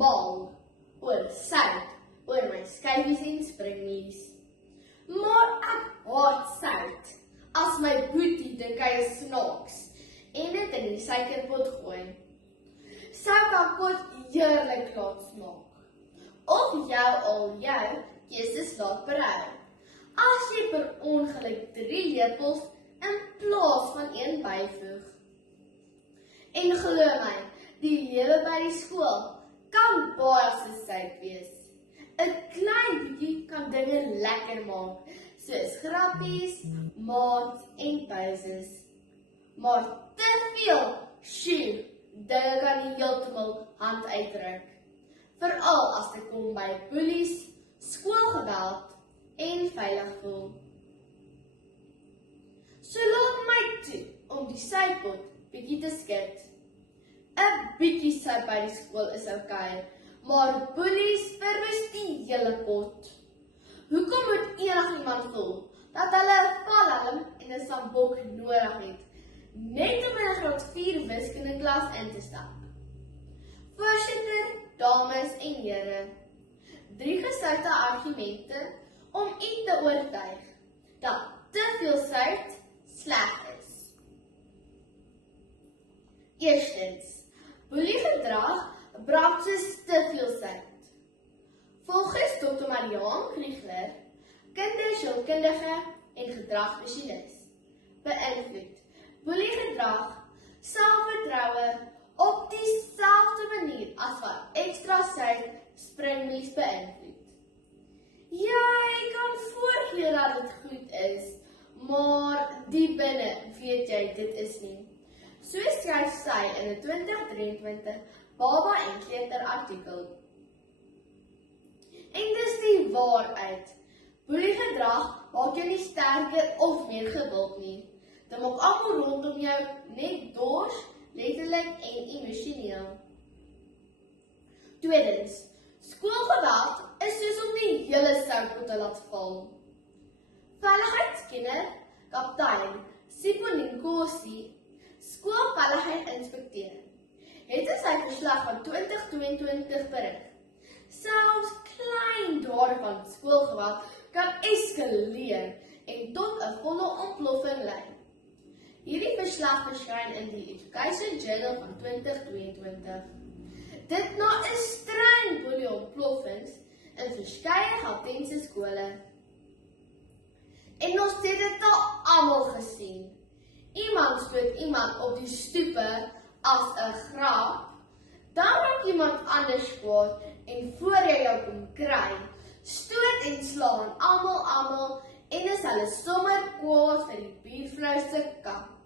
mal oor sout, oor my skyfies en springies. Maar ek haat sout, as my boetie dink hy is snaaks, en dit in die suikerpot gooi. Sout kan kos heerlik laat smaak. Of jou al jou keuses laat berei. As jy per ongeluk 3 lepels in plaas van 1 byvoeg. En glo my, die lewe by die skool kan baie soos sout wees. 'n Klein bietjie kan dinge lekker maak, soos grappies, maats en pauses. Maar te veel, sjoe, dinge kan nie heeltemal hand uitdruk. Veral as dit kom by boelies, skoolgeweld en veilig voel. So laat my toe om die soutpot bietjie te skud. 'n Bietjie sout by die skool is okay, maar boelies verwoes die hele pot. Hoekom moet enigiemand voel dat hulle 'n valhelm en 'n sambok nodig het, net om in 'n graad 4 wiskunde klas in te stap? Voorsitter, dames en here, 3 gesoute argumente om u te oortuig dat te veel sout sleg is. Eerstens, boeliegedrag braak soos te veel sout. Volgens Dr. Mariaan Kriegler, kindersielkundige en gedragsspesialis, beïnvloed boeliegedrag selfvertroue op dieselfde manier as wat ekstra sout springmies beïnvloed. Jy kan voorgee dat dit goed is, maar diep binne weet jy dit is nie. So skryf sy in 'n 2023 Baba en Kleuter artikel. En dis die waarheid. Boeliegedrag maak jou nie sterker of meer gewild nie. Dit maak almal rondom jou net dors, letterlik en emosioneel. Tweedens, skoolgeweld is soos om die hele soutpot te laat val. Veiligheidskenner, kaptein Siponin Kosi, skoolveiligheid inspekteur, het in sy verslag van 2022 berig. Selfs klein dade van skoolgeweld kan eskaleer en tot 'n volle ontploffing lei. Hierdie verslag verskyn in die Education Journal van 2022. Dit na 'n streng boelie-ontploffings in verskeie Gautengse skole. En ons het dit al almal gesien. Iemand stoot iemand op die stoepe as 'n grap, dan raak iemand anders kwaad en voor jy jou kom kry, stoot en slaan almal en is hulle sommer kwaad vir die buurvrou se kat.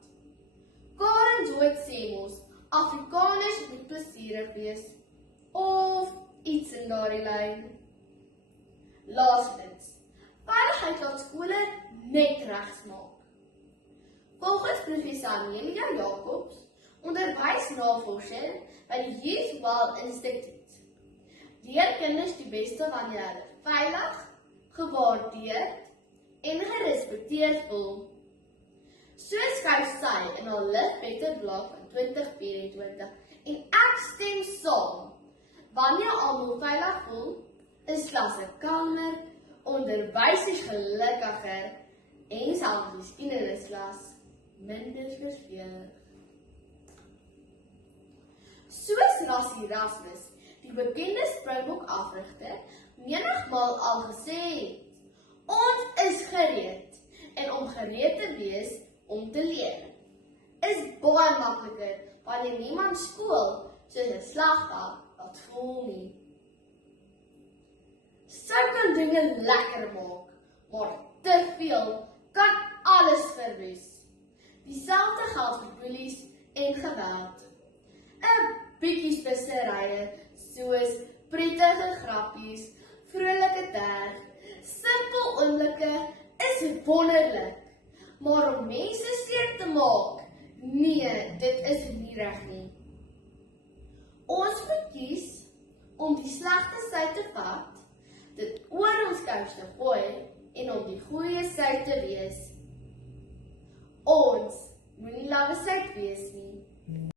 Karen Zoet sê mos, Afrikaners moet plesierig wees, of iets in daardie lyn. Laastens, veiligheid laat skole net regsmaak. Volgens professor Amelia Jacobs, onderwysnavorser by die Youth Well Institute, leer kinders die beste wanneer hulle veilig, gewaardeerd en gerespekteerd voel. So skryf sy in haar Live Better blog van 2024 en ek stem saam. Wanneer almal veilig voel, is klasse kalmer, onderwysers gelukkiger en selfs die skiedensklas minder vervelig. Soos Rassie Erasmus, die bekende Springbok-afrigter, menigmaal al gesê het, ons is gereed en om gereed te wees om te leer, is baie makliker wanneer niemand skool soos 'n slagveld wat voel nie. Sout kan dinge lekker maak, maar te veel kan alles verwoes. Dieselfde geld vir boelies en geweld. 'n Bietjie speserye soos prettige grappies, vrolike terg, simpel oomblikke is wonderlik, maar om mense seer te maak, nee, dit is nie reg nie. Ons moet kies om die slegte sout te vat, dit oor ons kous te gooi en om die goeie sout te wees. Ons moet nie lawe sout wees